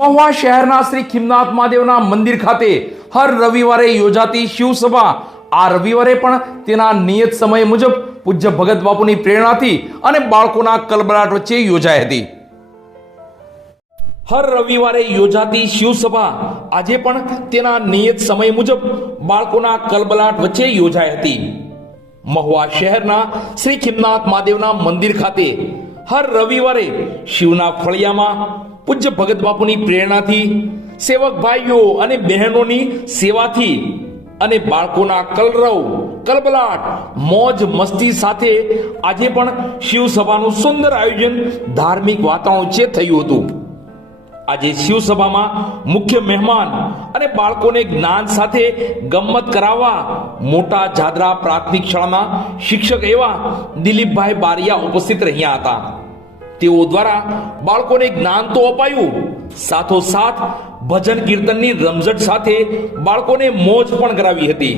મહુવા શહેરના શ્રી ખિમનાથ મહાદેવના મંદિર ખાતે હર રવિવારે યોજાતી શિવસભા. આ રવિવારે પણ તેના નિયત સમય મુજબ પૂજ્ય ભગત બાપુની પ્રેરણાથી અને બાળકોના કલબલાટ વચ્ચે યોજાઈ હતી. હર રવિવારે યોજાતી શિવસભા આજે પણ તેના નિયત સમય મુજબ બાળકોના કલબલાટ વચ્ચે યોજાઈ હતી. મહુવા શહેરના શ્રી ખિમનાથ મહાદેવના મંદિર ખાતે હર રવિવારે શિવના ફળિયામાં પૂજ્ય ભગત બાપુની પ્રેરણાથી, સેવક ભાઈઓ અને બહેનોની સેવાથી અને બાળકોના કલરવ, કલબલાટ, મોજ, મસ્તી સાથે આજે પણ શિવસભાનું સુંદર આયોજન ધાર્મિક વાતાવરણ છે થયું હતું. આજે શિવસભામાં મુખ્ય મહેમાન અને બાળકોને જ્ઞાન સાથે ગમ્મત કરાવવા મોટા જાદરા પ્રાથમિક શાળાના શિક્ષક એવા દિલીપભાઈ બારિયા ઉપસ્થિત રહ્યા હતા. તેઓ દ્વારા બાળકોને જ્ઞાન તો અપાયું. સાથોસાથ ભજન કીર્તનની રમઝટ સાથે બાળકોને મોજ પણ કરાવી હતી.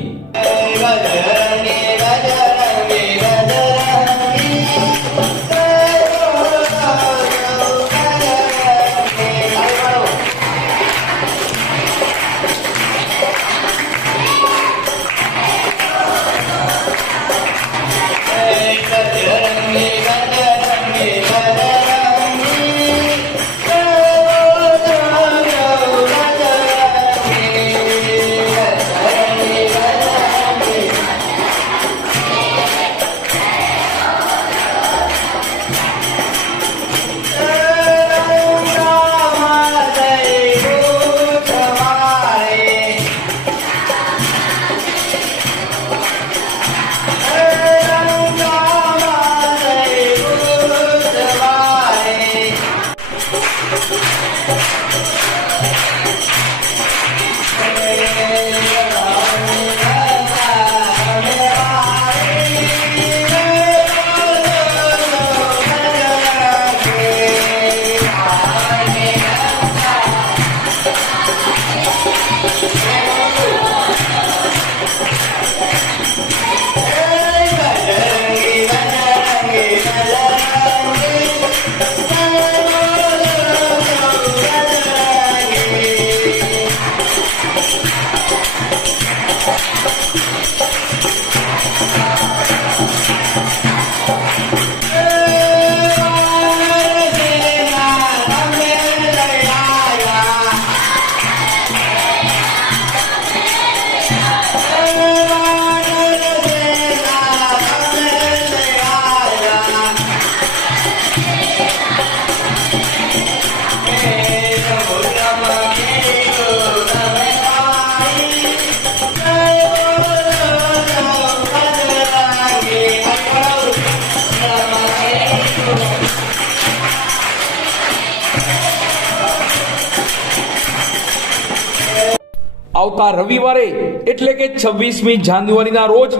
આવતા રવિવારે એટલે કે છવ્વીસમી જાન્યુઆરીના રોજ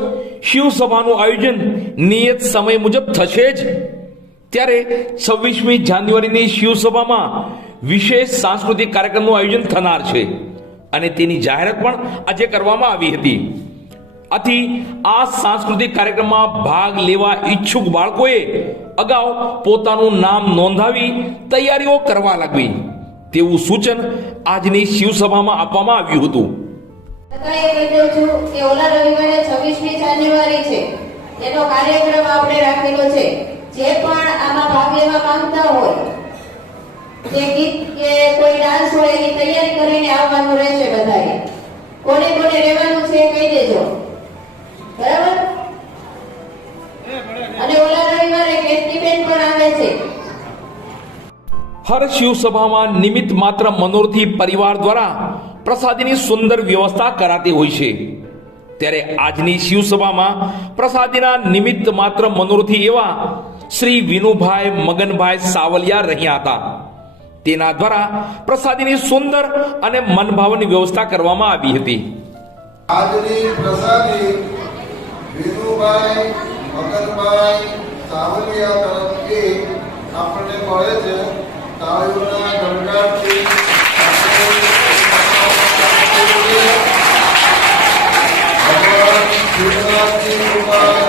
શિવસભાનું આયોજન નિયત સમય મુજબ થશે જ. ત્યારે છવ્વીસમી જાન્યુઆરીની શિવસભામાં વિશેષ સાંસ્કૃતિક કાર્યક્રમનું આયોજન થનાર છે. અને તેની જાહેરાત પણ આજે કરવામાં આવી હતી. આથી આ સાંસ્કૃતિક કાર્યક્રમમાં ભાગ લેવા ઈચ્છુક બાળકોએ અગાઉ પોતાનું નામ નોંધાવી તૈયારીઓ કરવા લાગવી. તેવું સૂચન આજની શિવસભામાં આપવામાં આવ્યું હતું. કે ઓલા રવિવારે છવ્વીસમી જાન્યુઆરી છે. એનો કાર્યક્રમ આપણે રાખેલો છે. જે પણ આમાં ભાગ લેવા માંગતા હોય, જે ગીત કે કોઈ ડાન્સ હોય એની તૈયારી કરીને આવવાનું રહેશે બધાએ. હર શિવસભામાં નિમિત્ત માત્ર મનોરથી પરિવાર દ્વારા પ્રસાદીની સુંદર વ્યવસ્થા કરાતી હોય છે. ત્યારે આજની શિવસભામાં પ્રસાદીના નિમિત્ત માત્ર મનોરથી એવા શ્રી વિનુભાઈ મગનભાઈ સાવલિયા રહ્યા હતા. તેના દ્વારા પ્રસાદીની સુંદર અને મનભાવની વ્યવસ્થા કરવામાં આવી હતી. આજની પ્રસાદી વિનુભાઈ મગનભાઈ સાવલિયા તરફથી આપણને મળે છે. Thank you.